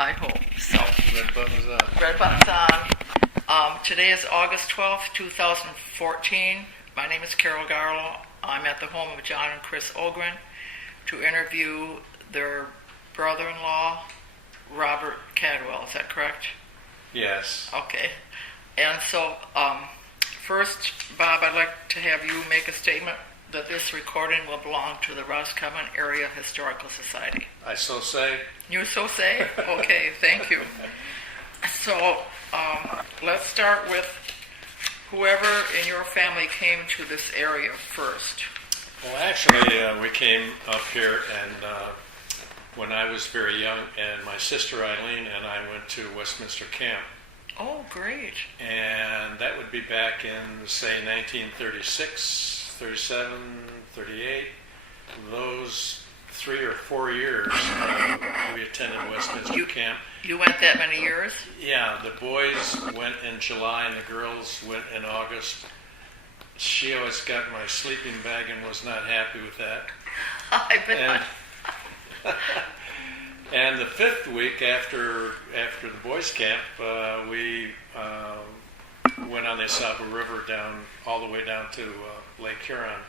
I hope so. Red button's on. Red button's on. Today is August 12th, 2014. My name is Carol Garlow. I'm at the home of John and Chris Ogren to interview their brother-in-law, Robert Cadwell. Is that correct? Yes. Okay. And so, first, Bob, I'd like to have you make a statement that this recording will belong to the Roscommon Area Historical Society. I so say. You so say? Okay, thank you. So, let's start with whoever in your family came to this area first. Well, actually, we came up here and when I was very young, and my sister Eileen and I went to Westminster Camp. Oh, great. And that would be back in, say, 1936, 37, 38. Those 3 or 4 years we attended Westminster Camp. You went that many years? Yeah, the boys went in July and the girls went in August. She always got my sleeping bag and was not happy with that. I bet. And the 5th week after the boys' camp, we went on the Osaba River all the way down to Lake Huron.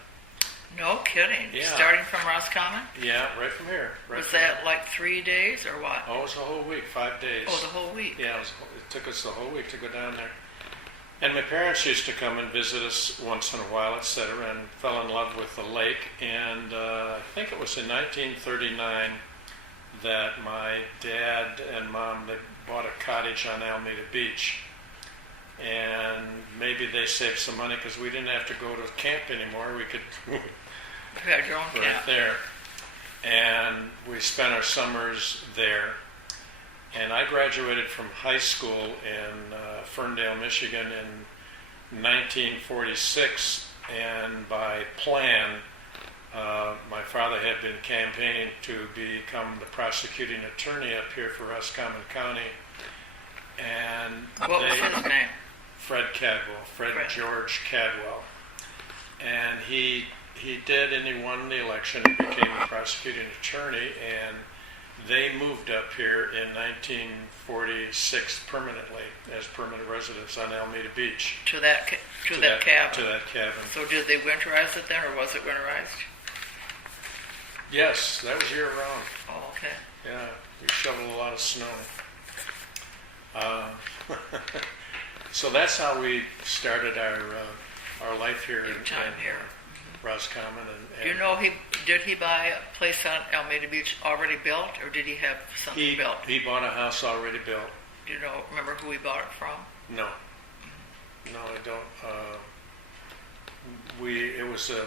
No kidding. Yeah. Starting from Roscommon? Yeah, right from here. Was that like 3 days or what? Oh, it was a whole week, 5 days. Oh, the whole week. Yeah, it took us the whole week to go down there. And my parents used to come and visit us once in a while, etc., and fell in love with the lake. And I think it was in 1939 that my dad and mom, they bought a cottage on Alameda Beach. And maybe they saved some money because we didn't have to go to camp anymore. We could had your own right camp. there. And we spent our summers there. And I graduated from high school in Ferndale, Michigan in 1946. And by plan, my father had been campaigning to become the prosecuting attorney up here for Roscommon County. And what was his name? Fred Cadwell, Fred George Cadwell. And he did, and he won the election and became the prosecuting attorney, and they moved up here in 1946 permanently as permanent residents on Alameda Beach. To that cabin? To that cabin. So did they winterize it then, or was it winterized? Yes, that was year-round. Oh, okay. Yeah, we shoveled a lot of snow. So that's how we started our life here in Roscommon. And you know, did he buy a place on Alameda Beach already built, or did he have something built? He bought a house already built. Do you remember who he bought it from? No. No, I don't. It was a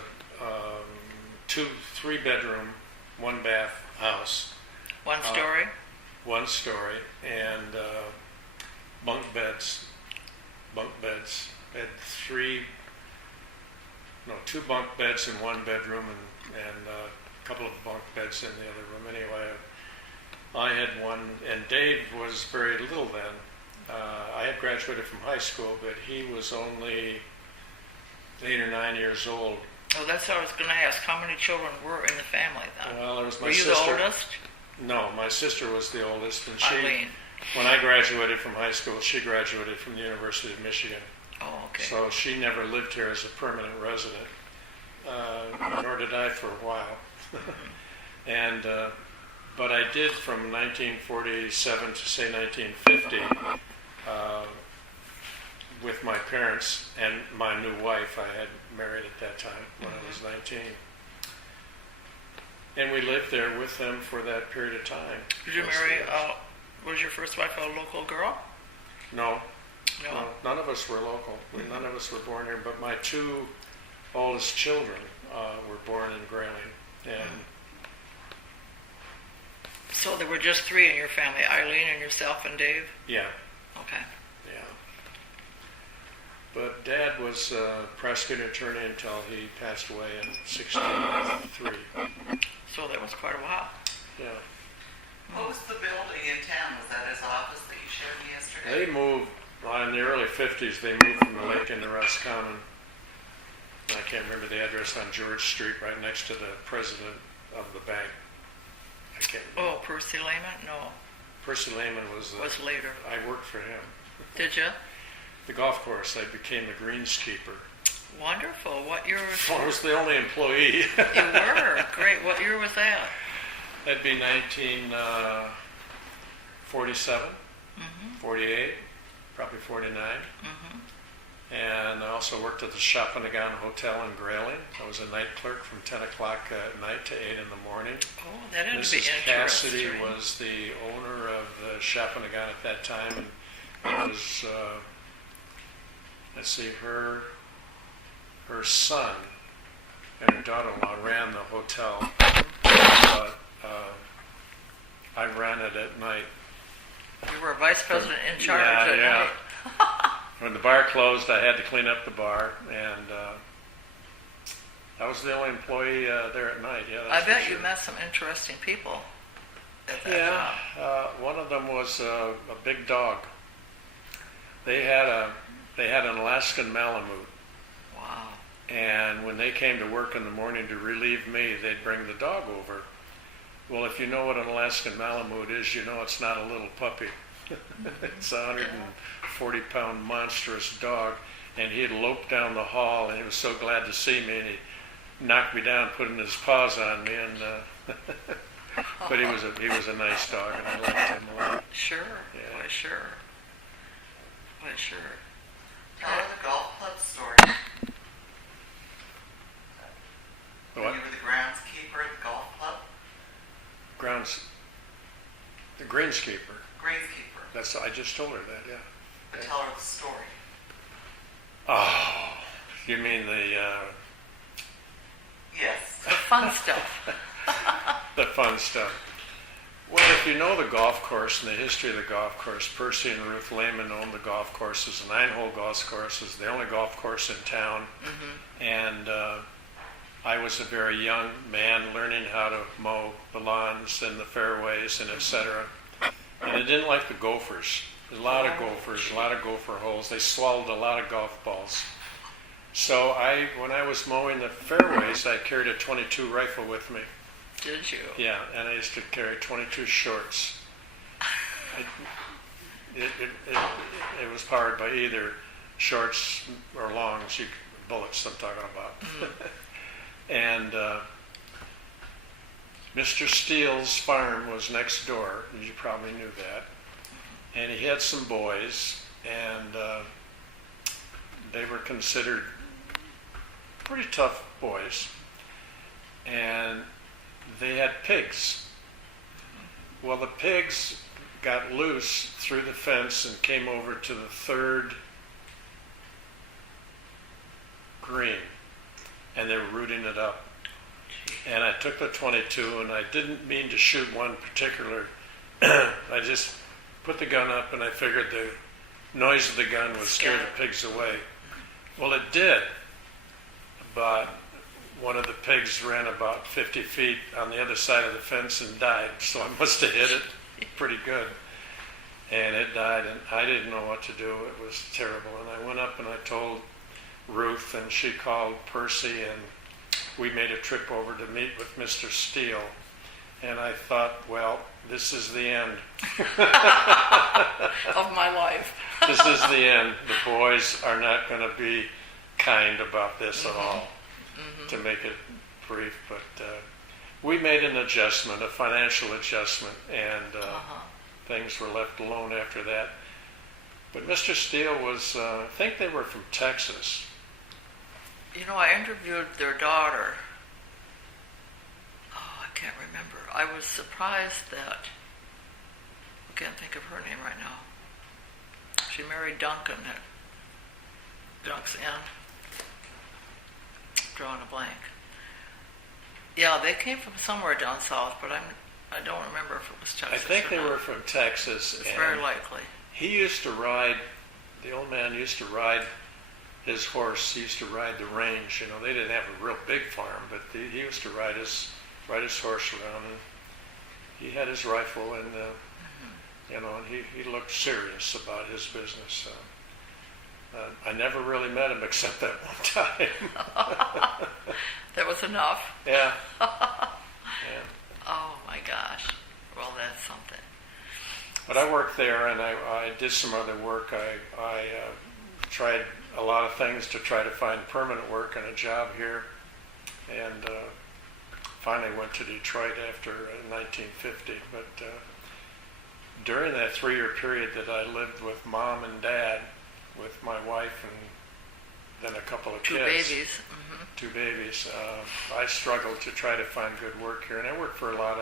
3-bedroom, 1-bath house. One story? One story, and bunk beds. Had 2 bunk beds in one bedroom and a couple of bunk beds in the other room. Anyway, I had one, and Dave was very little then. I had graduated from high school, but he was only 8 or 9 years old. Oh, that's what I was going to ask. How many children were in the family then? Well, it was my sister. Were you the oldest? No, my sister was the oldest, and Eileen. When I graduated from high school, she graduated from the University of Michigan. Oh, okay. So she never lived here as a permanent resident, nor did I for a while. And but I did from 1947 to say 1950 with my parents and my new wife. I had married at that time when I was 19. And we lived there with them for that period of time. Did you marry, was your first wife a local girl? No. No, none of us were local. None of us were born here, but my 2 oldest children were born in Grayling. And so there were just 3 in your family, Eileen and yourself and Dave? Yeah. Okay. Yeah. But Dad was prosecuting attorney until he passed away in 1963. So that was quite a while. Yeah. What was the building in town? Was that his office that you showed me yesterday? They moved, in the early 50s, they moved from the lake into Roscommon. I can't remember the address, on George Street, right next to the president of the bank. I can't remember. Oh, Percy Lehman? No. Percy Lehman was later. I worked for him. Did you? The golf course, I became the greenskeeper. Wonderful. What year was I was the only employee. You were. Great. What year was that? That'd be 1947, 48, probably 49. And I also worked at the Chappaqua Hotel in Grayling. I was a night clerk from 10 o'clock at night to 8 in the morning. Oh, that had to be Mrs. interesting. Cassidy was the owner of the Chappaqua at that time. And it was, let's see, her son and her daughter-in-law ran the hotel. But I ran it at night. You were a vice president in charge at Yeah. night. When the bar closed, I had to clean up the bar, and I was the only employee there at night. Yeah, I that's bet for you sure. met some interesting people at that Yeah, job. one of them was a big dog. They had an Alaskan Malamute, Wow. and when they came to work in the morning to relieve me, they'd bring the dog over. Well, if you know what an Alaskan Malamute is, you know it's not a little puppy. It's a 140-pound monstrous dog, and he had loped down the hall, and he was so glad to see me, and he knocked me down, putting his paws on me, and but he was a nice dog, and I liked him a lot. Sure. Yeah. Why, sure. Why, sure. Tell her the golf club story. When What? you were the groundskeeper at the golf club? The greenskeeper. Greenskeeper. I just told her that, yeah. But tell her the story. Oh, you mean the Yes. The fun stuff. the fun stuff? Well, if you know the golf course and the history of the golf course, Percy and Ruth Lehman owned the golf course. It's a 9-hole golf course. It's the only golf course in town. And I was a very young man learning how to mow the lawns and the fairways and etc. And I didn't like the gophers. There's a lot of gophers, a lot of gopher holes. They swallowed a lot of golf balls. So when I was mowing the fairways, I carried a .22 rifle with me. Did you? Yeah, and I used to carry 22 shorts. It was powered by either shorts or longs, bullets I'm talking about. And Mr. Steele's farm was next door, you probably knew that. And he had some boys, and they were considered pretty tough boys. And they had pigs. Well, the pigs got loose through the fence and came over to the third green, and they were rooting it up. And I took the .22, and I didn't mean to shoot one particular. I just put the gun up, and I figured the noise of the gun would scare the pigs away. Well, it did, but one of the pigs ran about 50 feet on the other side of the fence and died, so I must have hit it pretty good. And it died, and I didn't know what to do. It was terrible. And I went up and I told Ruth, and she called Percy, and we made a trip over to meet with Mr. Steele. And I thought, well, this is the end. Of my life. This is the end. The boys are not going to be kind about this at all, to make it brief. But we made an adjustment, a financial adjustment, and things were left alone after that. But Mr. Steele was, I think they were from Texas. You know, I interviewed their daughter. Oh, I can't remember. I was surprised that, I can't think of her name right now. She married Duncan at Dunk's End. Drawing a blank. Yeah, they came from somewhere down south, but I don't remember if it was Texas. I think or they not. were from Texas. It's very likely. He used to ride, the old man used to ride his horse. He used to ride the range. You know, they didn't have a real big farm, but he used to ride his horse around. And he had his rifle, and you know, and he looked serious about his business. I never really met him except that one time. That was enough. Yeah. Yeah. Oh my gosh. Well, that's something. But I worked there, and I did some other work. I tried a lot of things to try to find permanent work and a job here, and finally went to Detroit after 1950. But during that 3-year period that I lived with Mom and Dad, with my wife and then a couple of Two kids, babies. two babies, I struggled to try to find good work here, and I worked for a lot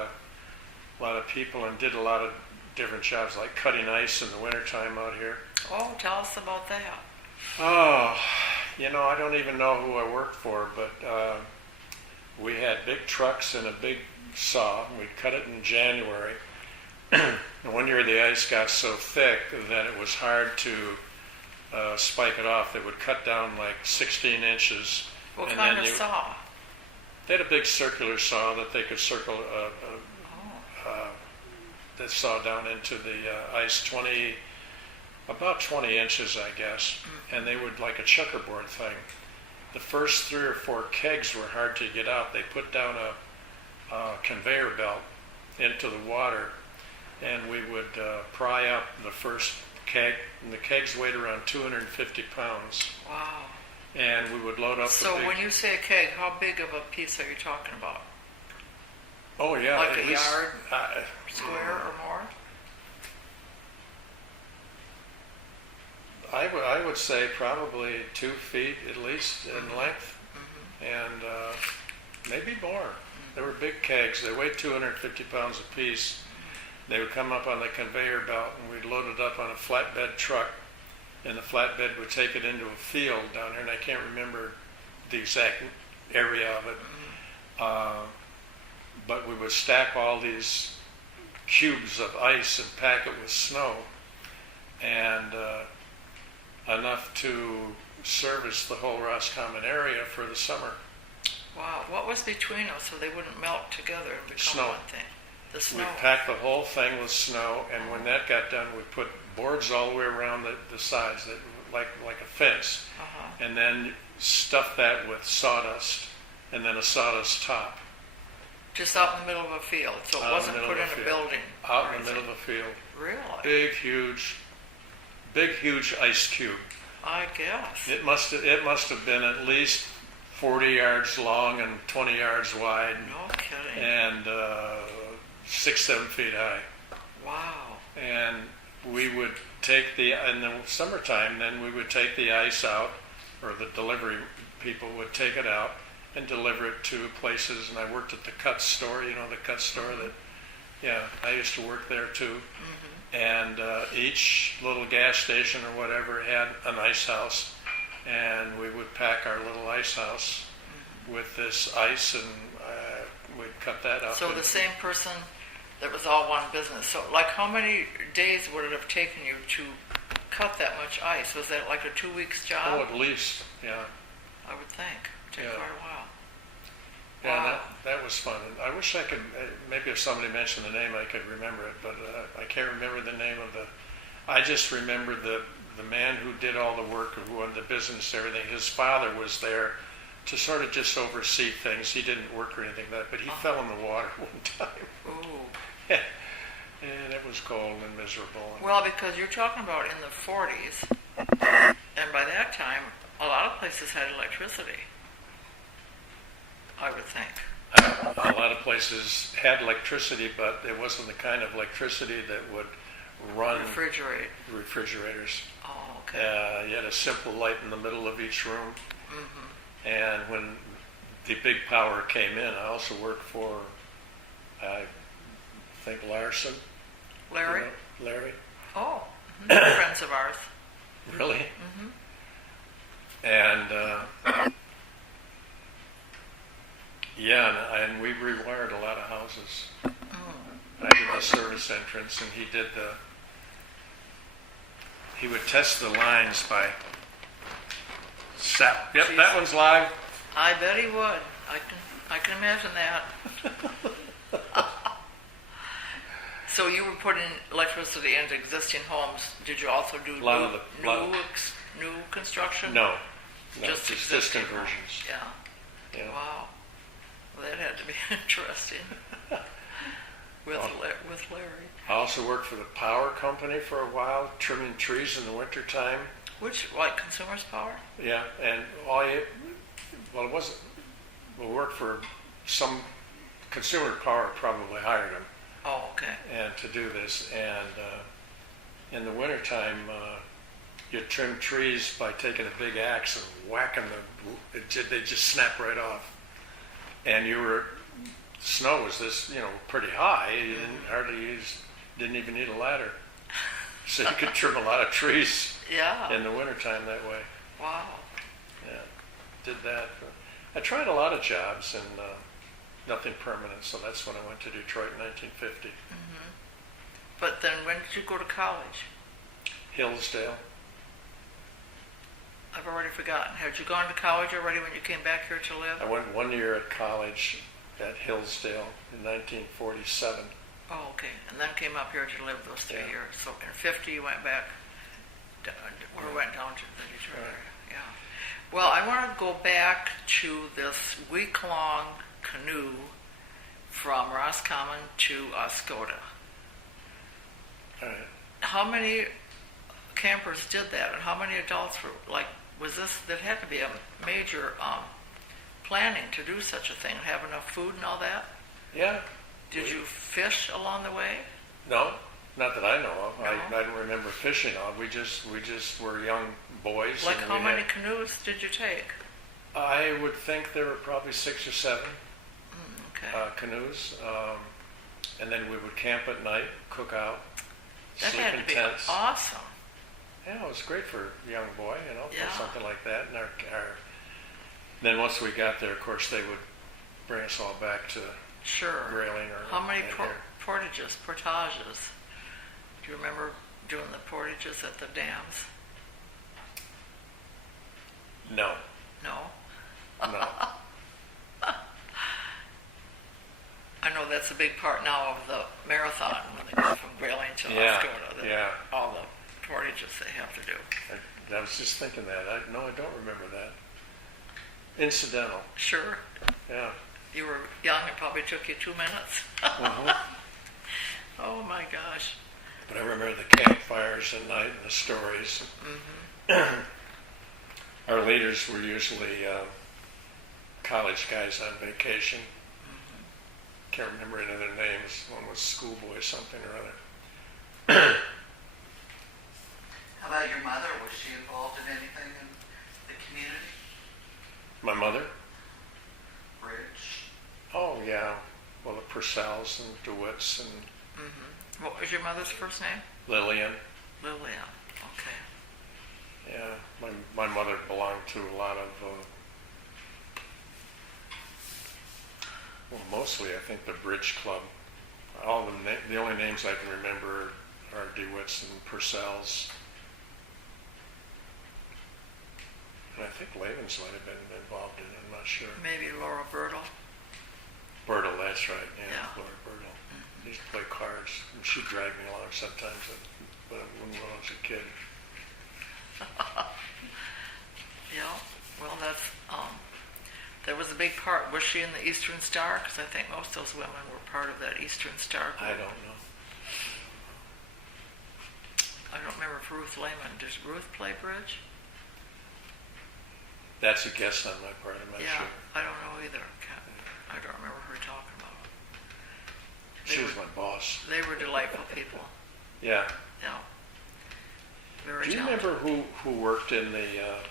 of people and did a lot of different jobs, like cutting ice in the wintertime out here. Oh, tell us about that. Oh, I don't even know who I worked for, but we had big trucks and a big saw. We'd cut it in January. And one year the ice got so thick that it was hard to spike it off. They would cut down like 16 inches. What and kind then of saw? They had a big circular saw that they could circle that saw down into the ice about 20 inches, I guess. And they would, like a checkerboard thing. The first 3 or 4 kegs were hard to get out. They put down a conveyor belt into the water, and we would pry up the first keg, and the kegs weighed around 250 pounds. Wow. And we would load up So when you say a keg, how big of a piece are you talking about? Oh, yeah. Like at a least, yard square or more? I would say probably 2 feet at least in length, and maybe more. They were big kegs. They weighed 250 pounds apiece. They would come up on the conveyor belt, and we'd load it up on a flatbed truck, and the flatbed would take it into a field down here, and I can't remember the exact area of it. But we would stack all these cubes of ice and pack it with snow, and enough to service the whole Roscommon area for the summer. Wow. What was between them so they wouldn't melt together and become Snow. one thing? The snow. We'd pack the whole thing with snow, and when that got done, we'd put boards all the way around the sides, that like a fence, and then stuff that with sawdust, and then a sawdust top. Just out in the middle of a field, so it wasn't put in a building. Out in the middle of a field. Really? Big, huge ice cube. I guess. It must have been at least 40 yards long and 20 yards wide, No kidding. and 6-7 feet high. Wow. And we would take in the summertime, then we would take the ice out, or the delivery people would take it out and deliver it to places. And I worked at the cut store, the cut store I used to work there too. And each little gas station or whatever had an ice house, and we would pack our little ice house with this ice, and we'd cut that up. So the same person, that was all one business. So like how many days would it have taken you to cut that much ice? Was that like a 2 weeks job? Oh, at least, yeah. I would think. Take Yeah. quite a while. Yeah, Wow. that was fun. And I wish I could, maybe if somebody mentioned the name, I could remember it, but I can't remember the name of I just remember the man who did all the work, who owned the business, everything. His father was there to sort of just oversee things. He didn't work or anything like that, but he fell in the water one time. Ooh. And it was cold and miserable. Well, because you're talking about in the 40s, and by that time, a lot of places had electricity, I would think. A lot of places had electricity, but it wasn't the kind of electricity that would run refrigerators. Oh, okay. You had a simple light in the middle of each room. And when the big power came in, I also worked for, I think, Larson. Larry? Larry. Oh, friends of ours. Really? And and we rewired a lot of houses. I did the service entrance, and he would test the lines by Yep, Jeez. that one's live. I bet he would. I can imagine that. So you were putting electricity into existing homes. Did you also do new construction? No, Just just existing conversions. Yeah. Yeah. Wow. Well, that had to be interesting. with Oh. with Larry. I also worked for the power company for a while, trimming trees in the wintertime. Which, like Consumers Power? Yeah, and it wasn't, we worked for some consumer power probably hired him Oh, okay. and to do this. And in the wintertime, you trim trees by taking a big axe and whacking them. They just snap right off. And snow was this, pretty high. You didn't even need a ladder. So you could trim a lot of trees Yeah. in the wintertime that way. Wow. Yeah, did that. I tried a lot of jobs and nothing permanent, so that's when I went to Detroit in 1950. But then when did you go to college? Hillsdale. I've already forgotten. Had you gone to college already when you came back here to live? I went 1 year at college at Hillsdale in 1947. Oh, okay. And then came up here to live those 3 Yeah. years. So in 50 you went back, or went down to the Detroit Right. area. Yeah. Well, I want to go back to this week-long canoe from Roscommon to Oscoda. All right. How many campers did that, and how many adults were that had to be a major planning to do such a thing and have enough food and all that? Yeah. Did you fish along the way? No, not that I know of. No? I don't remember fishing. We just were young boys. Like and how we many had- canoes did you take? I would think there were probably 6 or 7 Okay. canoes, and then we would camp at night, cook out, That sleep had in to be tents. awesome. Yeah, it was great for a young boy, Yeah. for something like that. And then once we got there, of course, they would bring us all back to Sure. Grayling or How many here. portages? Do you remember doing the portages at the dams? No, No? no. I know that's a big part now of the marathon when they go from Grayling to Yeah, Oscoda. yeah. All the portages they have to do. I was just thinking that. I don't remember that. Incidental. Sure. Yeah. You were young. It probably took you 2 minutes. Mhm. Oh my gosh. But I remember the campfires at night and the stories. Our leaders were usually college guys on vacation. Can't remember any of their names. One was schoolboy something or other. How about your mother? Was she involved in anything in the community? My mother? Bridge? Oh, yeah. Well, the Purcells and DeWitts and What was your mother's first name? Lillian. Lillian. Okay. Yeah. My mother belonged to a lot of, mostly I think the Bridge Club. The only names I can remember are DeWitts and Purcells. And I think Lavens might have been involved in it, I'm not sure. Maybe Laura Bertle. Bertle, that's right. Yeah, Yeah. Laura Bertle. I used to play cards, and she'd drag me along sometimes when I was a kid. Yeah. Well, that was a big part. Was she in the Eastern Star? Because I think most of those women were part of that Eastern Star group. I don't know. I don't remember if Ruth Lehman. Does Ruth play bridge? That's a guess on my part, I'm not Yeah, sure. I don't know either. I don't remember her talking about it. She was my boss. They were delightful people. Yeah. Yeah. Very Do you talented. remember who worked in the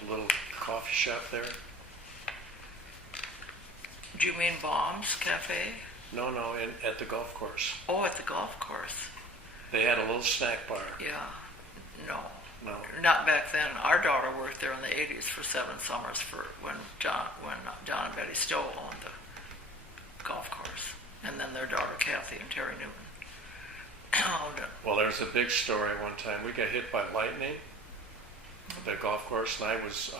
little coffee shop there? Do you mean Baum's Cafe? No, at the golf course. Oh, at the golf course. They had a little snack bar. Yeah. No. No. Not back then. Our daughter worked there in the 80s for 7 summers when John and Betty Stowe owned the golf course. And then their daughter Kathy and Terry Newman owned it. Well, there was a big story one time. We got hit by lightning at the golf course, and I was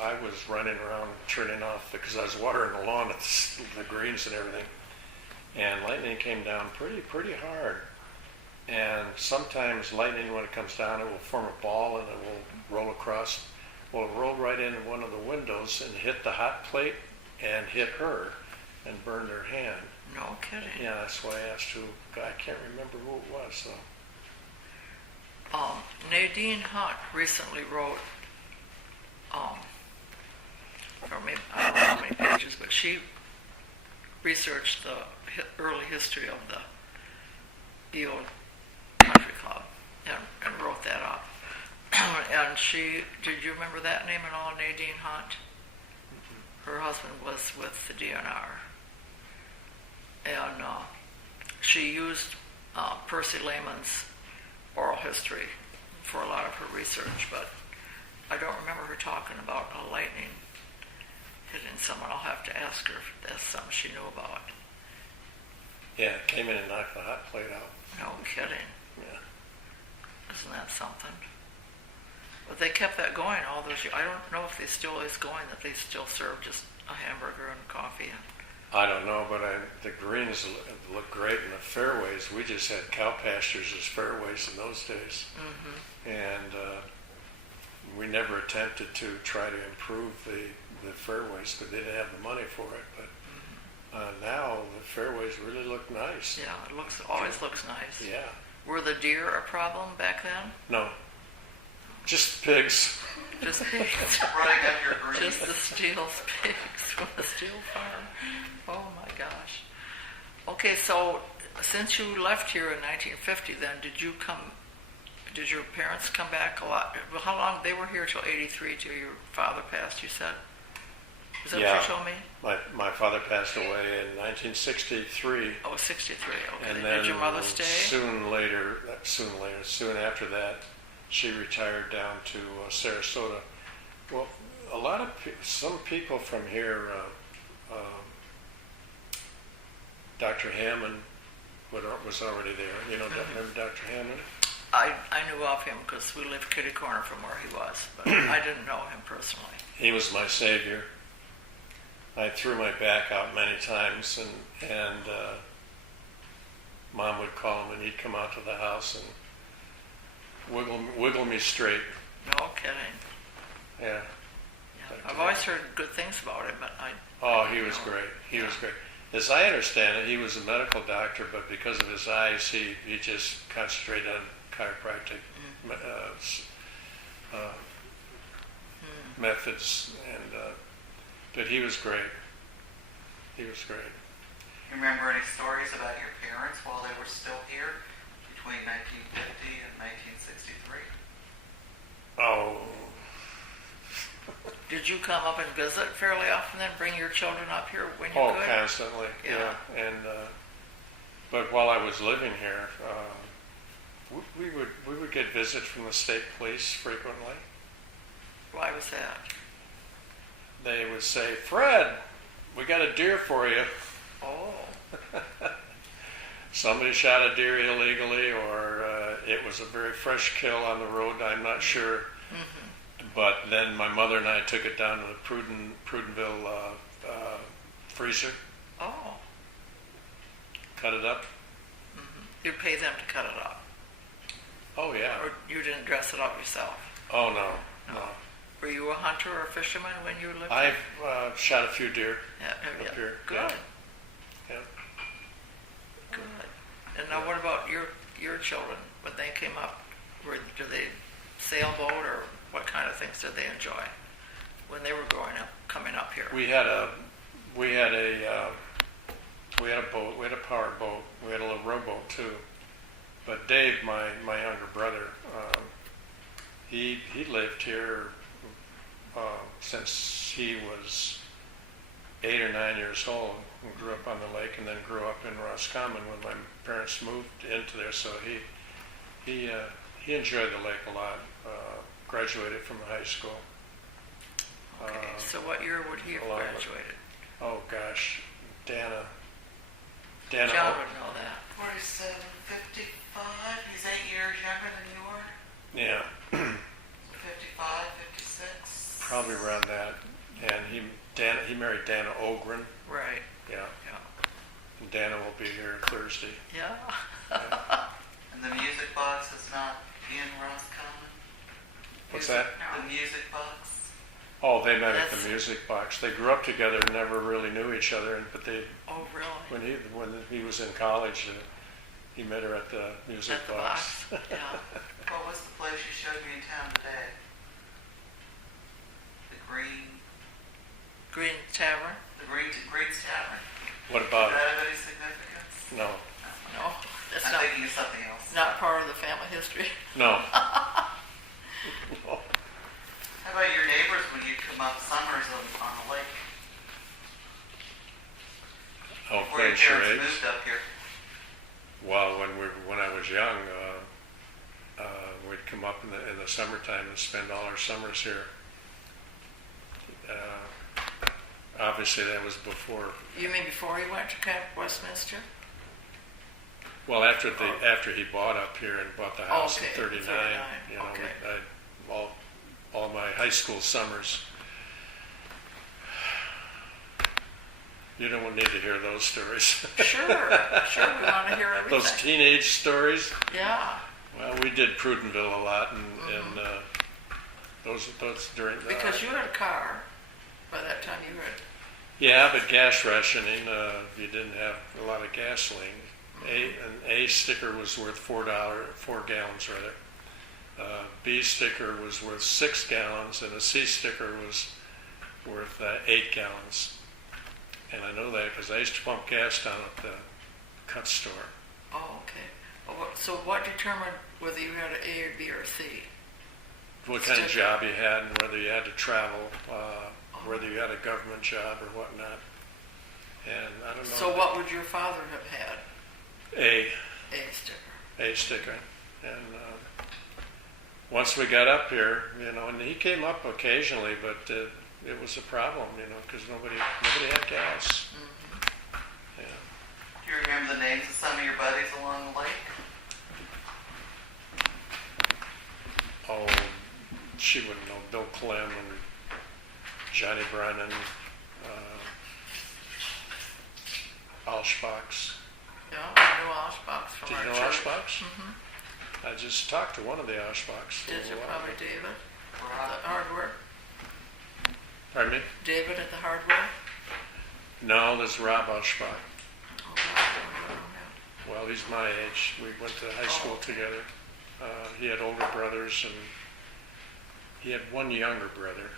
running around turning off because I was watering the lawn at the greens and everything. And lightning came down pretty hard. And sometimes lightning, when it comes down, it will form a ball and it will roll across. Well, it rolled right into one of the windows and hit the hot plate and hit her and burned her hand. No kidding. Yeah, that's why I asked who. I can't remember who it was, though. Nadine Hunt recently wrote, for me, I don't know how many pages, but she researched the early history of the EO Country Club and wrote that up. And did you remember that name at all, Nadine Hunt? Her husband was with the DNR. And she used Percy Lehman's oral history for a lot of her research, but I don't remember her talking about a lightning hitting someone. I'll have to ask her if that's something she knew about. Yeah, it came in and knocked the hot plate out. No kidding. Yeah. Isn't that something? But they kept that going all those years. I don't know if they still is going, that they still serve just a hamburger and coffee. I don't know, but the greens look great in the fairways. We just had cow pastures as fairways in those days. Mm-hmm. And we never attempted to try to improve the fairways because they didn't have the money for it. But now the fairways really look nice. Yeah, it always looks nice. Yeah. Were the deer a problem back then? No. Just pigs. Just pigs. Running up your green. Just the Steele pigs from the Steele farm. Oh my gosh. Okay, so since you left here in 1950, then did your parents come back a lot? Well, how long? They were here till 83, till your father passed, you said? Is that what you told me? My father passed away in 1963. Oh, 63, okay. And then did your mother stay? Soon after that, she retired down to Sarasota. Well, some people from here, Dr. Hammond was already there. You know, remember Dr. Hammond? I knew of him because we lived kitty corner from where he was, but I didn't know him personally. He was my savior. I threw my back out many times, and Mom would call him, and he'd come out to the house and wiggle me straight. No kidding. Yeah. I've always heard good things about him, but he was great. He was great. As I understand it, he was a medical doctor, but because of his eyes, he just concentrated on chiropractic methods, but he was great. He was great. Remember any stories about your parents while they were still here between 1950 and 1963? Oh. Did you come up and visit fairly often then, bring your children up here when you could? Constantly, yeah. And but while I was living here, we would get visits from the state police frequently. Why was that? They would say, "Fred, we got a deer for you." Oh. Somebody shot a deer illegally, or it was a very fresh kill on the road. I'm not sure. Mm-hmm. But then my mother and I took it down to the Prudenville freezer. Oh. Cut it up. Mm-hmm. You'd pay them to cut it up. Oh yeah. Or you didn't dress it up yourself? Oh no. Were you a hunter or a fisherman when you lived I've there? shot a few deer. Yeah, up here. Good. Yeah. Good. And now what about your children? When they came up, do they sailboat or what kind of things did they enjoy when they were growing up, coming up here? We had a boat. We had a power boat. We had a little rowboat too. But Dave, my younger brother, he lived here since he was 8 or 9 years old and grew up on the lake, and then grew up in Roscommon when my parents moved into there. So he enjoyed the lake a lot. Graduated from high school. Okay, so what year would he have graduated? Oh gosh, Dana. John would know that. 47, 55. He's 8 years younger than you were. Yeah. 55, 56. Probably around that. And he married Dana Ogren. Right. Yeah. And Dana will be here Thursday. Yeah. And the music box is not in Roscommon? What's that? The music box? Oh, they met at That's- the music box. They grew up together, never really knew each other, but they Oh, really? when he was in college, he met her at the music At the box. box? Yeah. What was the place you showed me in town today? The Green Tavern? Green's Tavern. What Does about that it? have any significance? No, No, that's I'm not, thinking of something else. not part of the family history. no. No. How about your neighbors when you come up summers on the lake? Oh, Before your playing parents charades. moved up here. Well, when I was young, we'd come up in the summertime and spend all our summers here. Obviously, that was before. You mean before he went to Camp Westminster? Well, after he bought up here and bought the house Okay, in '39, 39, you know, okay. all my high school summers. You don't need to hear those stories. Sure, we want to hear everything. Those teenage stories. Yeah, Well, we did Prudenville a lot, and those during the. because you had a car. By that time you had. Yeah, but gas rationing, you didn't have a lot of gasoline. An A sticker was worth $4, 4 gallons rather. B sticker was worth 6 gallons, and a C sticker was worth 8 gallons. And I know that because I used to pump gas down at the cut store. Oh, okay. So what determined whether you had an A or B or C? What kind of Sticker. job you had, and whether you had to travel, whether you had a government job or whatnot. And I don't know. So what would your father have had? A A sticker. sticker. And once we got up here, you know, and he came up occasionally, but it was a problem, you know, because nobody had gas. Yeah. Do you remember the names of some of your buddies along the lake? Oh, she wouldn't know. Bill Clem and Johnny Brennan, Alschbachs. Yeah, I knew Oshbox from Did our you know church. Alschbachs? Mm-hmm. I just talked to one of the Alschbachs. Did you probably David at Rob? the hardware? Pardon me? David at the hardware? No, there's Rob Alschbach. Oh, yeah. Well, he's my age. We went to high school together. He had older brothers, and he had one younger brother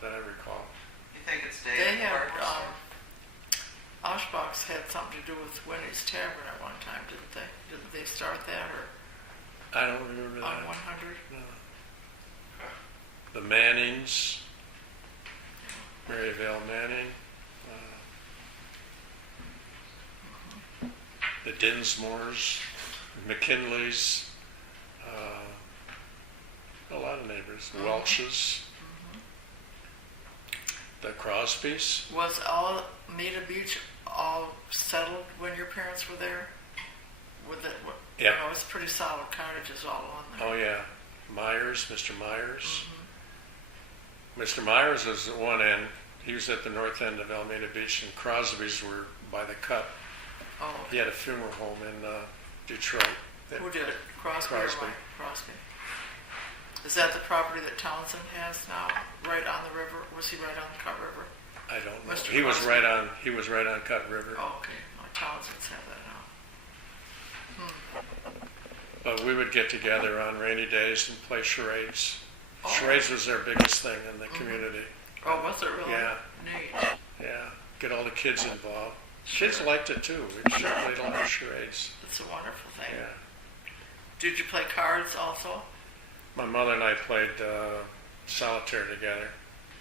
that I recall. You think it's They David had, Hardware? Oshbox had something to do with Winnie's Tavern at one time, didn't they? Didn't they start that or I don't remember on that. 100? No. The Mannings, Maryvale Manning, the Dinsmores, McKinleys, a lot of neighbors, Welch's, the Crosbys. Was all Meta Beach all settled when your parents were there? With it, Yeah. You know, it's pretty solid cottages all along there. Oh yeah, Myers, Mr. Myers. Mr. Myers was at one end. He was at the north end of Alameda Beach, and Crosby's were by the cut. Oh, He had a funeral home in Detroit. who did it? Crosby, Crosby. or Mike Crosby? Is that the property that Townsend has now, right on the river? Was he right on the Cut River? I don't know. Mr. He was Crosby. right on. He was right on Cut River. Oh, okay. My Townsend's have that now. But we would get together on rainy days and play charades. Oh. Charades was their biggest thing in the community. Oh, was it really? Yeah. Neat. Yeah, get all the kids involved. Kids liked it too. We sure played a lot of charades. It's a wonderful thing. Yeah. Did you play cards also? My mother and I played solitaire together.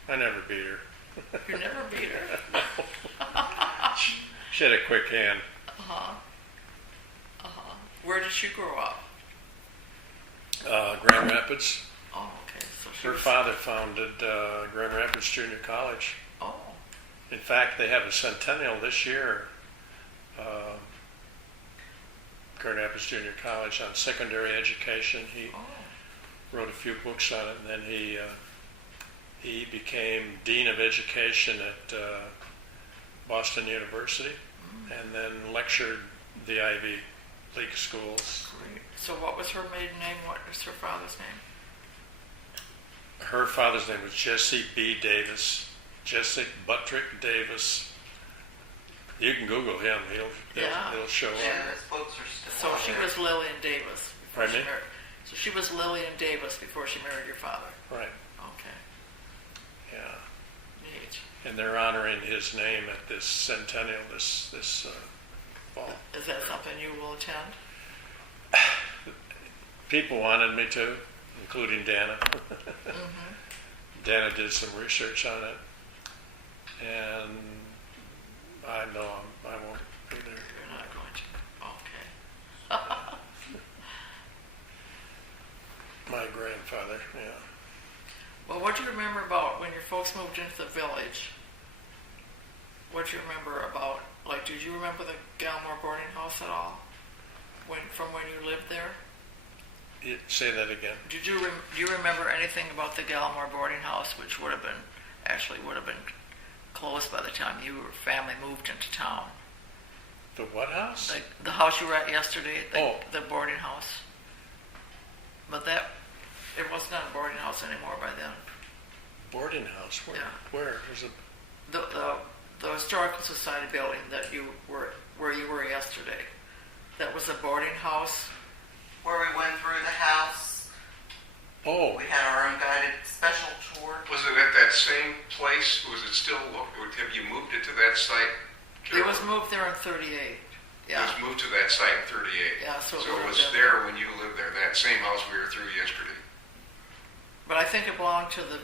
I never beat her. You never beat her. She had a quick hand. Where did she grow up? Grand Rapids. Oh, okay. So she Her was. father founded Grand Rapids Junior College. Oh, In fact, they have a centennial this year. Grand Rapids Junior College on secondary education. He wrote a few books on it, and then he became Dean of Education at Boston University, and then lectured the Ivy League schools. great. So what was her maiden name? What was her father's name? Her father's name was Jesse B. Davis. Jesse Buttrick Davis. You can Google him. He'll show up. Yeah, his books are still So out she there. was Lillian Davis before Pardon she me? married. So she was Lillian Davis before she married your father. Right. Okay. Yeah. Neat. And they're honoring his name at this centennial this fall. Is that something you will attend? People wanted me to, including Dana. Mm-hmm. Dana did some research on it, and I know I won't be there. You're not going to. Okay. My grandfather, yeah. Well, what do you remember about when your folks moved into the village? What do you remember about, like, did you remember the Galmore boarding house at all? From when you lived there? Say that again. Do you remember anything about the Galmore boarding house, which would have been closed by the time your family moved into town? The what house? The house you were at yesterday, Oh. the boarding house. But it was not a boarding house anymore by then. Boarding house? Where? Yeah. Where? There's a... The historical society building where you were yesterday. That was a boarding house. Where we went through the house. Oh, We had our own guided special tour. Was it at that same place? Was it still, have you moved it to that site? It was moved there in 38. It Yeah. was moved to that site in 38. Yeah, so it So would've it was been- there when you lived there, that same house we were through yesterday. But I think it belonged to the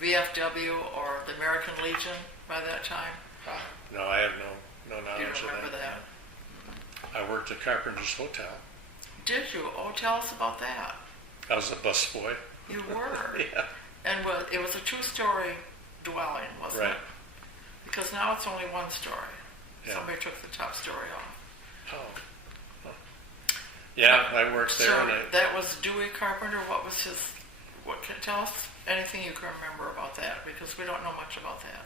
VFW or the American Legion by that time. no, I have no You knowledge don't of remember that? I worked at Carpenter's Hotel. Did you? Oh, tell us about that. I was a busboy. You were. Yeah. And it was a two-story dwelling, wasn't Right. it? Because now it's only one story. Yeah. Somebody took the top story off. Oh. Yeah, I worked there, So and that was Dewey Carpenter. What was his? Tell us anything you can remember about that, because we don't know much about that.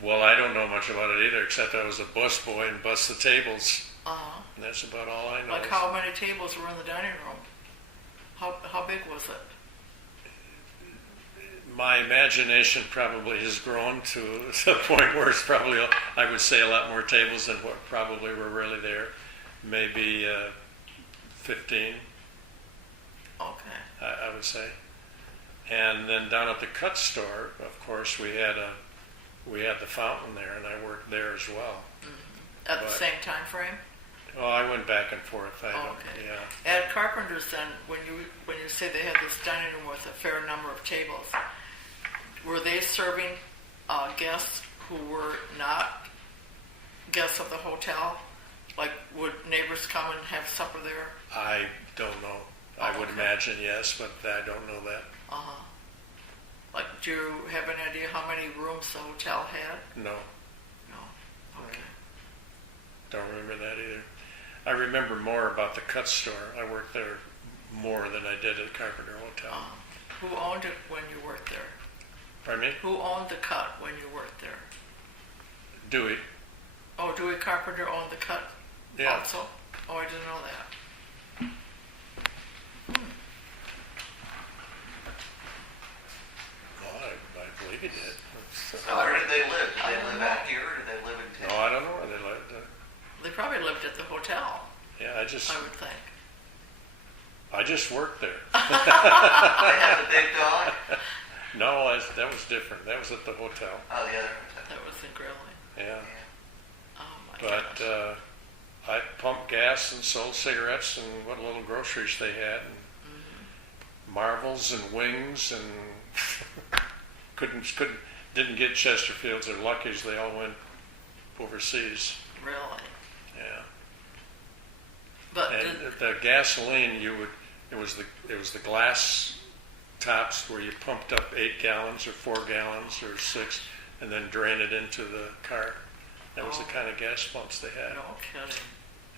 well, I don't know much about it either, except I was a busboy and bust the tables. Uh-huh. And that's about all I know. Like how many tables were in the dining room? How big was it? My imagination probably has grown to the point where it's probably, I would say, a lot more tables than what probably were really there. Maybe 15, Okay. I would say. And then down at the cut store, of course, we had the fountain there, and I worked there as well. At the But- same time frame? Oh, I went back and forth. I don't, Okay. yeah. At Carpenter's, then, when you say they had this dining room with a fair number of tables, were they serving guests who were not guests of the hotel? Like, would neighbors come and have supper there? I don't know. I would Okay. imagine yes, but I don't know that. Uh-huh. Like, do you have any idea how many rooms the hotel had? No, No. Okay. don't remember that either. I remember more about the cut store. I worked there more than I did at Carpenter Hotel. Who owned it when you worked there? Pardon me? Who owned the cut when you worked there? Dewey. Oh, Dewey Carpenter owned the cut Yeah. also? Oh, I didn't know that. Well, I believe he did. So where did they live? Did I they don't live know. out here or did they live in No, town? I don't know where they lived. They probably lived at the hotel, Yeah, I just I would think. worked there. They had the big dog? No, that was different. That was at the hotel. Oh, the other hotel. That was in Grilling. Yeah. Yeah. Oh my But gosh. I pumped gas and sold cigarettes and what little groceries they had, and marbles and wings, and didn't get Chesterfields or Luckies. They all went overseas. Really? Yeah. But And the gasoline, it was the glass tops where you pumped up 8 gallons or 4 gallons or 6, and then drain it into the car. That was the kind of gas pumps they had. no kidding.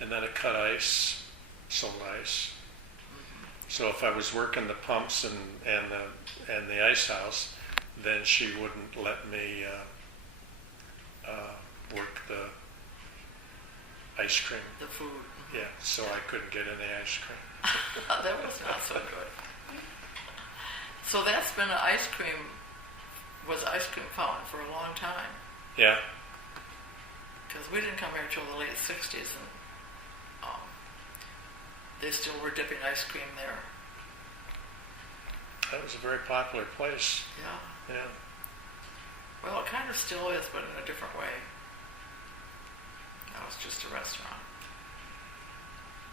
And then a cut ice, sold ice. So if I was working the pumps and the ice house, then she wouldn't let me work the ice cream. The food. Yeah, so I couldn't get any ice cream. That was not so good. So that's been an ice cream fountain for a long time. Yeah. Because we didn't come here till the late 60s, and they still were dipping ice cream there. That was a very popular place. Yeah. Yeah. Well, it kind of still is, but in a different way. Now it's just a restaurant.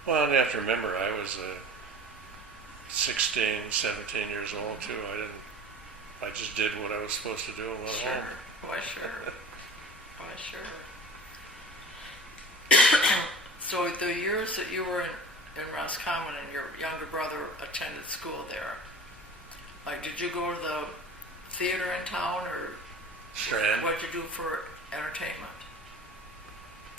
Well, and you have to remember, I was 16, 17 years old too. I just did what I was supposed to do and went Sure. home. Why, sure. Why, sure. So the years that you were in Roscommon and your younger brother attended school there, like, did you go to the theater in town, or Strand. what did you do for entertainment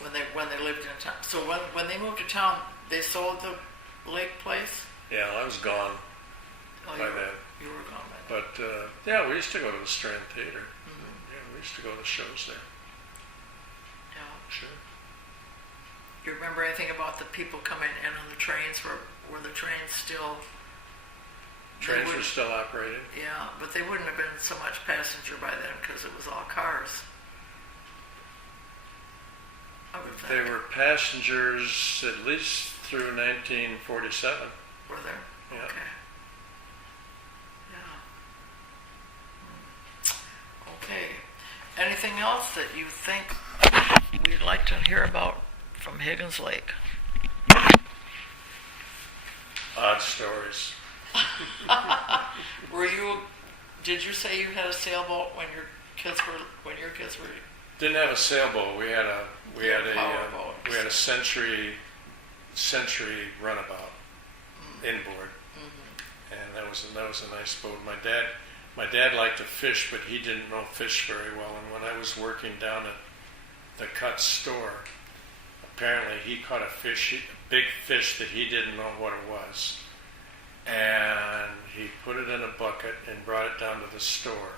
when they lived in town? So when they moved to town, they sold the lake place? Yeah, I was gone Oh, by then. you were gone by then. But yeah, we used to go to the Strand Theater. Mm-hmm. Yeah, we used to go to shows there. Yeah. Sure. You remember anything about the people coming in on the trains? Were the trains still? Trains were still operating. Yeah, but they wouldn't have been so much passenger by then because it was all cars. I would think. They were passengers at least through 1947. Were there? Yeah. Okay. Yeah. Okay. Anything else that you think we'd like to hear about from Higgins Lake? Odd stories. Did you say you had a sailboat when your kids were Didn't have a sailboat. We had a powerboat. we had a century runabout inboard, and that was a nice boat. My dad liked to fish, but he didn't know fish very well. And when I was working down at the Cut store, apparently he caught a big fish that he didn't know what it was, and he put it in a bucket and brought it down to the store.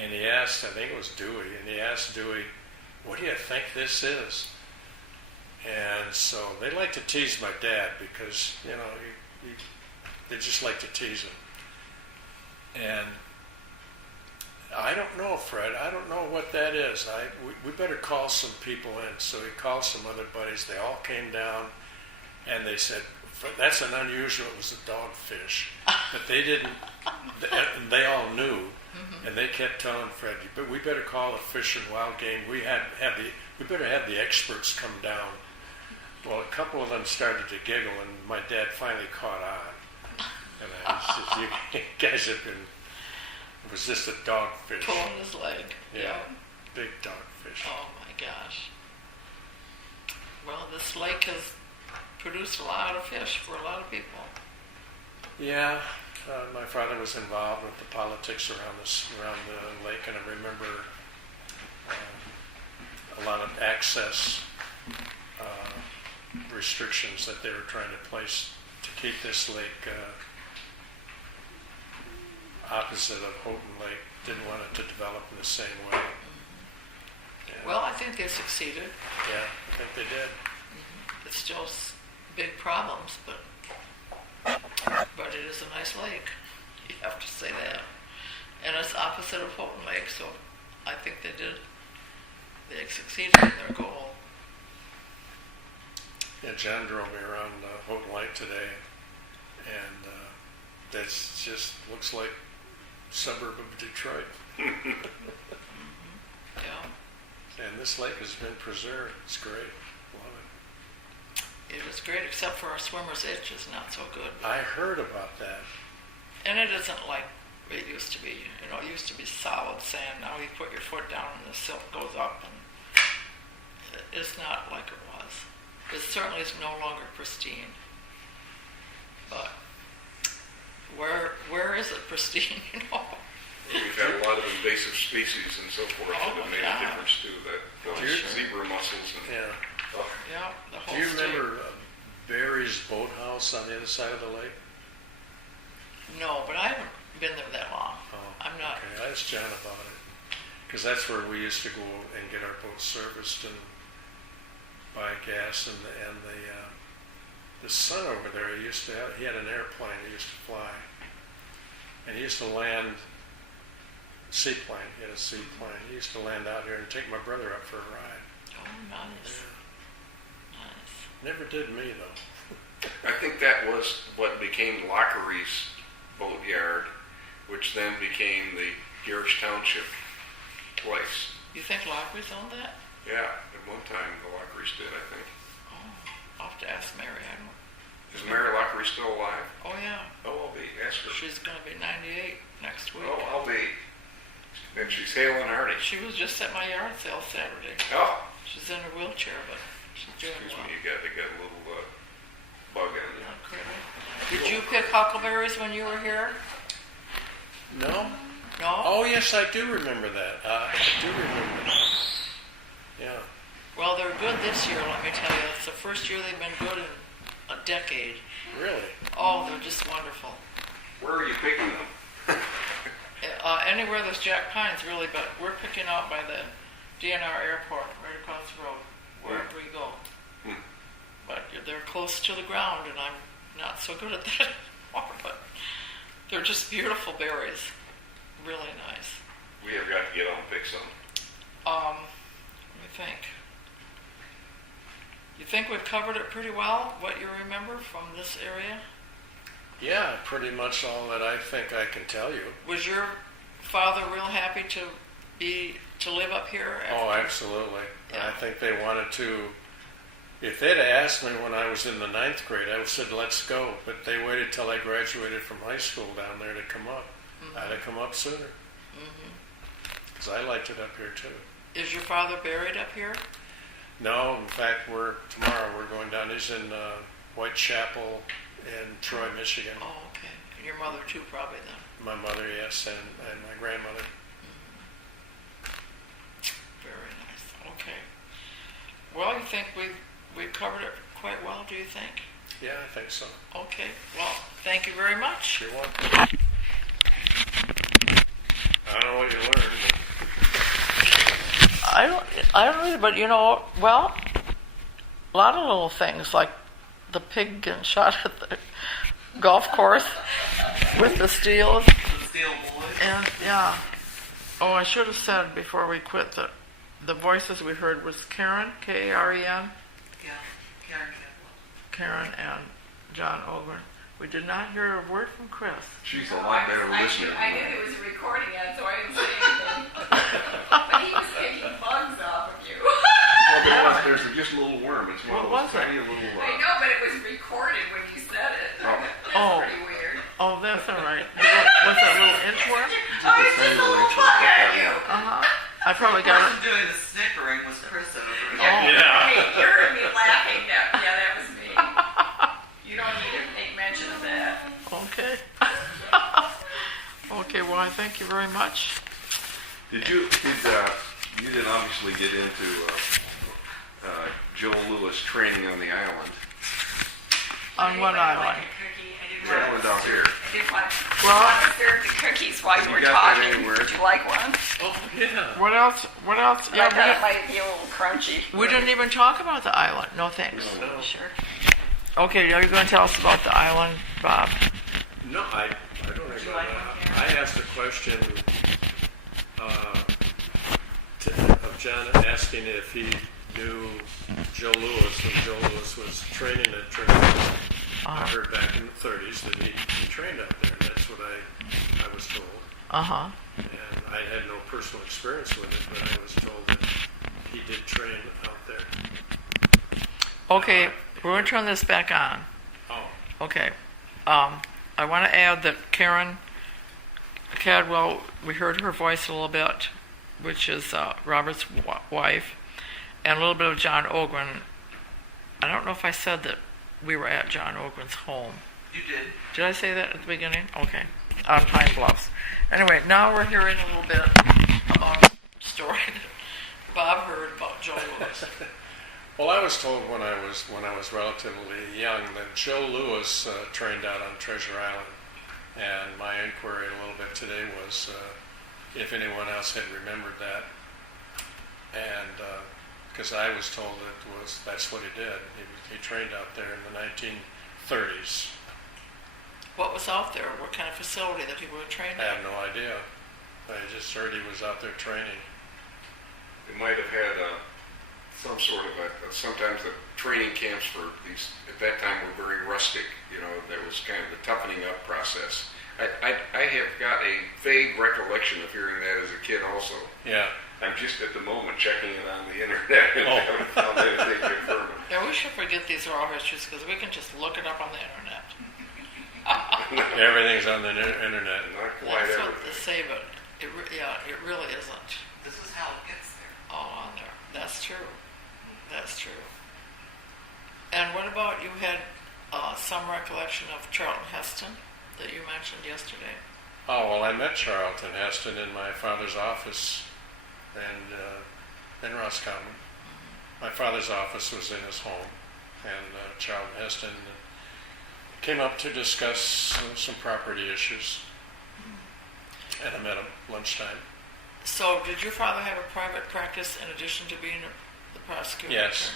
And he asked, I think it was Dewey, and he asked Dewey, "What do you think this is?" And so they like to tease my dad because, they just like to tease him. And I don't know, Fred. I don't know what that is. We better call some people in. So he called some other buddies. They all came down, and they said, "That's an unusual." It was a dogfish, but they didn't. And they all knew, and they kept telling Fred, "But we better call the Fish and Wild Game. We better have the experts come down." Well, a couple of them started to giggle, and my dad finally caught on. And I said, "You guys have been." It was just a dogfish. pulling his leg? Yeah, big dogfish. Oh my gosh. Well, this lake has produced a lot of fish for a lot of people. Yeah, my father was involved with the politics around the lake, and I remember a lot of access restrictions that they were trying to place to keep this lake opposite of Houghton Lake. Didn't want it to develop in the same way. Yeah. Well, I think they succeeded. Yeah, I think they did. It's still big problems, but it is a nice lake. You have to say that. And it's opposite of Houghton Lake, so I think they succeeded in their goal. Yeah, John drove me around Houghton Lake today, and that's just looks like a suburb of Detroit. Yeah. And this lake has been preserved. It's great. Love it. It was great, except for our swimmer's itch is not so good. I heard about that. And it isn't like it used to be. It used to be solid sand. Now you put your foot down and the silt goes up, and it's not like it was. It certainly is no longer pristine. But where is it pristine? We've had a lot of invasive species and so forth that have made a difference too. Zebra mussels and Yeah. Yeah, the whole Do you state. remember Barry's Boathouse on the other side of the lake? No, but I haven't been there that long. Oh, I'm not. Okay, I asked John about it because that's where we used to go and get our boat serviced and buy gas, and the the son over there, he had an airplane he used to fly. And he used to land, seaplane, he had a seaplane. He used to land out here and take my brother up for a ride. Oh, nice. Nice. Never did me, though. I think that was what became Lockery's boatyard, which then became the Garish Township place. You think Lockery's owned that? Yeah, at one time the Lockerys did, I think. Oh, I'll have to ask Mary. I don't. Is Mary Lockery still alive? Oh, yeah. Oh, I'll be. Ask her. She's going to be 98 next week. Oh, I'll be. And she's hale and hearty. She was just at my yard sale Saturday. Oh. She's in a wheelchair, but she's doing Excuse well. me, you got a little bug on you. Not crazy. Did you pick huckleberries when you were here? No? No? Oh, yes, I do remember that. I do remember that. Yeah. Well, they're good this year, let me tell you. It's the first year they've been good in a decade. Really? Oh, they're just wonderful. Where are you picking them? Anywhere there's Jack Pines, really, but we're picking out by the DNR airport, right across the road, wherever we go. But they're close to the ground, and I'm not so good at that anymore, but they're just beautiful berries. Really nice. We have got to get on and pick some. Let me think. You think we've covered it pretty well, what you remember from this area? Yeah, pretty much all that I think I can tell you. Was your father real happy to live up here? Oh, absolutely. Yeah. I think they wanted to. If they'd asked me when I was in the 9th grade, I would have said, let's go. But they waited till I graduated from high school down there to come up. Mm-hmm. I'd have come up sooner. Because I liked it up here, too. Is your father buried up here? No, in fact, tomorrow we're going down. He's in Whitechapel in Troy, Michigan. Oh, okay. And your mother, too, probably, then. My mother, yes, and my grandmother. Very nice. Okay. Well, you think we've covered it quite well, do you think? Yeah, I think so. Okay. Well, thank you very much. You're welcome. I don't know what you learned. I don't really, but well, a lot of little things like the pig getting shot at the golf course with the steels. The Steel Boys. And yeah. Oh, I should have said before we quit that the voices we heard was Karen, Karen, Yeah, Karen Cadwell. Karen and John Ogren. We did not hear a word from Chris. She's a lot better listener. I knew there was a recording on, so I didn't say anything. But he was picking bugs off of you. Well, there's just a little worm. It's one of What was those it? tiny little I know, but it was recorded when you said it. That's Oh. pretty weird. Oh, that's all right. Was that little inchworm? Oh, it's just a little bug at you. I probably The got person it. doing the snickering was Chris over Oh. here. Yeah. Hey, you heard me laughing. Yeah, that was me. You don't need to make mention of that. Okay. Okay, well, I thank you very much. You didn't obviously get into Joe Lewis training on the island. On what island? That was out here. I didn't want Well- to serve the cookies while you You were got that talking. anywhere? Would you like one? Oh, yeah. What else? I Yeah, thought it might be a little crunchy. we didn't even talk about the island. No thanks. No. Sure. Okay, are you going to tell us about the island, Bob? No, I don't remember like that. one, I asked a question of John asking if he knew Joe Lewis when Joe Lewis was training at Trinity. I heard back in the 30s that he trained out there, and that's what I was told. Uh-huh. And I had no personal experience with it, but I was told that he did train out there. Okay, we're going to turn this back on. Oh, Okay. I want to add that Karen Cadwell, we heard her voice a little bit, which is Robert's wife, and a little bit of John Ogren. I don't know if I said that we were at John Ogren's home. You did. Did I say that at the beginning? Okay. On Pine Bluffs. Anyway, now we're hearing a little bit about a story that Bob heard about Joe Lewis. well, I was told when I was relatively young that Joe Lewis trained out on Treasure Island, and my inquiry a little bit today was if anyone else had remembered that, and because I was told that's what he did. He trained out there in the 1930s. What was out there? What kind of facility that he would have trained I at? have no idea. I just heard he was out there training. They might have had some sort of sometimes the training camps for these, at that time, were very rustic. You know, there was kind of the toughening up process. I have got a vague recollection of hearing that as a kid also. Yeah. I'm just at the moment checking it on the internet and haven't found anything to confirm it. Yeah, we should forget these oral histories because we can just look it up on the internet. Everything's on the internet. Not quite That's what they everything. say, but it really isn't This is how it gets there. all on there. That's true. That's true. And what about you had some recollection of Charlton Heston that you mentioned yesterday? Oh, well, I met Charlton Heston in my father's office and in Roscommon. My father's office was in his home, and Charlton Heston came up to discuss some property issues, and I met him lunchtime. So, did your father have a private practice in addition to being the prosecutor? Yes.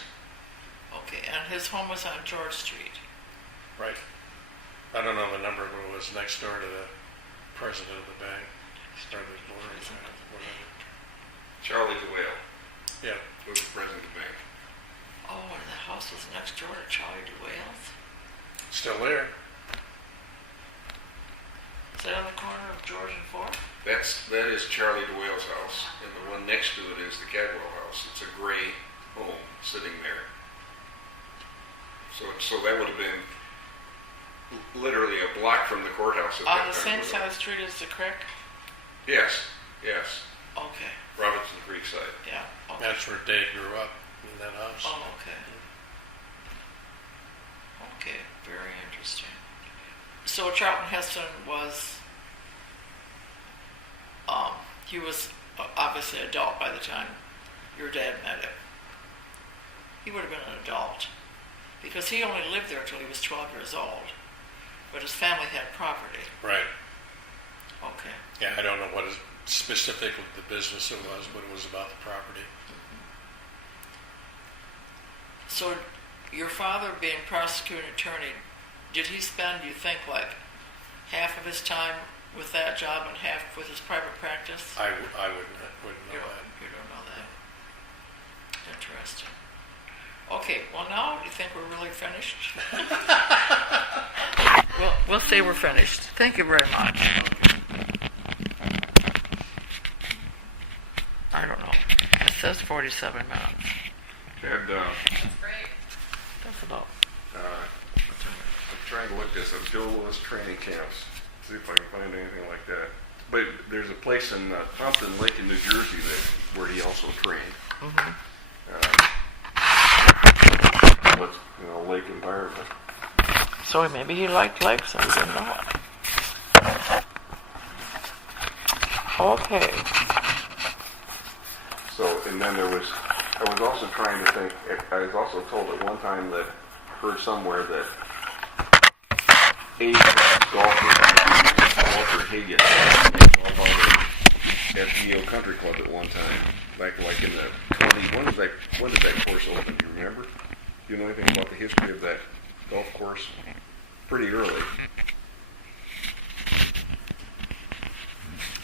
Okay, and his home was on George Street. Right. I don't know the number, but it was next door to the president of the bank. Or the board, whatever. Charlie DeWale Yeah. was the president of the bank. Oh, and the house was next door to Charlie DeWale's? Still there. Is that on the corner of George and 4th? That is Charlie DeWale's house, and the one next to it is the Cadwell house. It's a gray home sitting there. So that would have been literally a block from the courthouse at On that the time. same side of the street as the creek? Yes. Okay, Robinson Creek side. yeah, okay. That's where Dave grew up, in that house. Oh, okay. Okay, very interesting. So Charlton Heston was, he was obviously an adult by the time your dad met him. He would have been an adult because he only lived there until he was 12 years old, but his family had property. Right. Okay. Yeah, I don't know what specific the business it was, but it was about the property. So your father being prosecuting attorney, did he spend, you think, like half of his time with that job and half with his private practice? I wouldn't know that. You don't know that. Interesting. Okay, well now you think we're really finished? Well, we'll say we're finished. Thank you very much. I don't know. It says 47 minutes. And That's great. That's about. I'm trying to look this up, Joe Lewis training camps, see if I can find anything like that. But there's a place in Thompson Lake in New Jersey where he also trained. What's, lake environment. So maybe he liked lakes and we didn't know it. Okay. So, and then I was also trying to think, I was also told at one time that, heard somewhere that a golfer, Walter Hagen, at the Country Club at one time, like in the 20, when did that course open, do you remember? Do you know anything about the history of that golf course? Pretty early.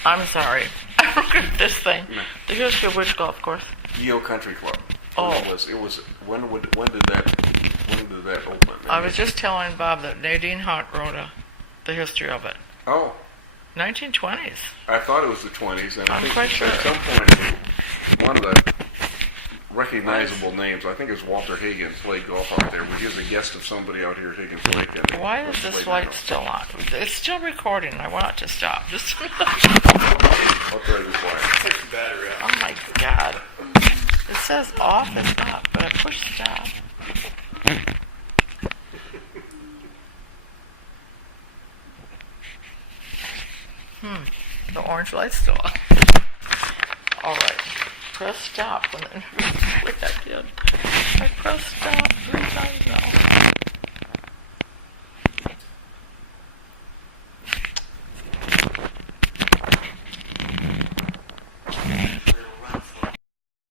I'm sorry. I look at this thing. The history of which golf course? Yale Country Club. Oh. It was when did that open? I was just telling Bob that Nadine Hunt wrote the history of it. Oh, 1920s. I thought it was the 20s, and I I'm think quite sure. at some point one of the recognizable names, I think it was Walter Hagen, played golf out there. He was a guest of somebody out here at Higgins Lake. Why is this light still on? It's still recording. I want it to stop. Just I'll try to be quiet. Take the battery out. oh my God. It says off and stop, but I push stop. The orange light's still on. All right. Press stop. Wait, I did. I pressed stop 3 times now.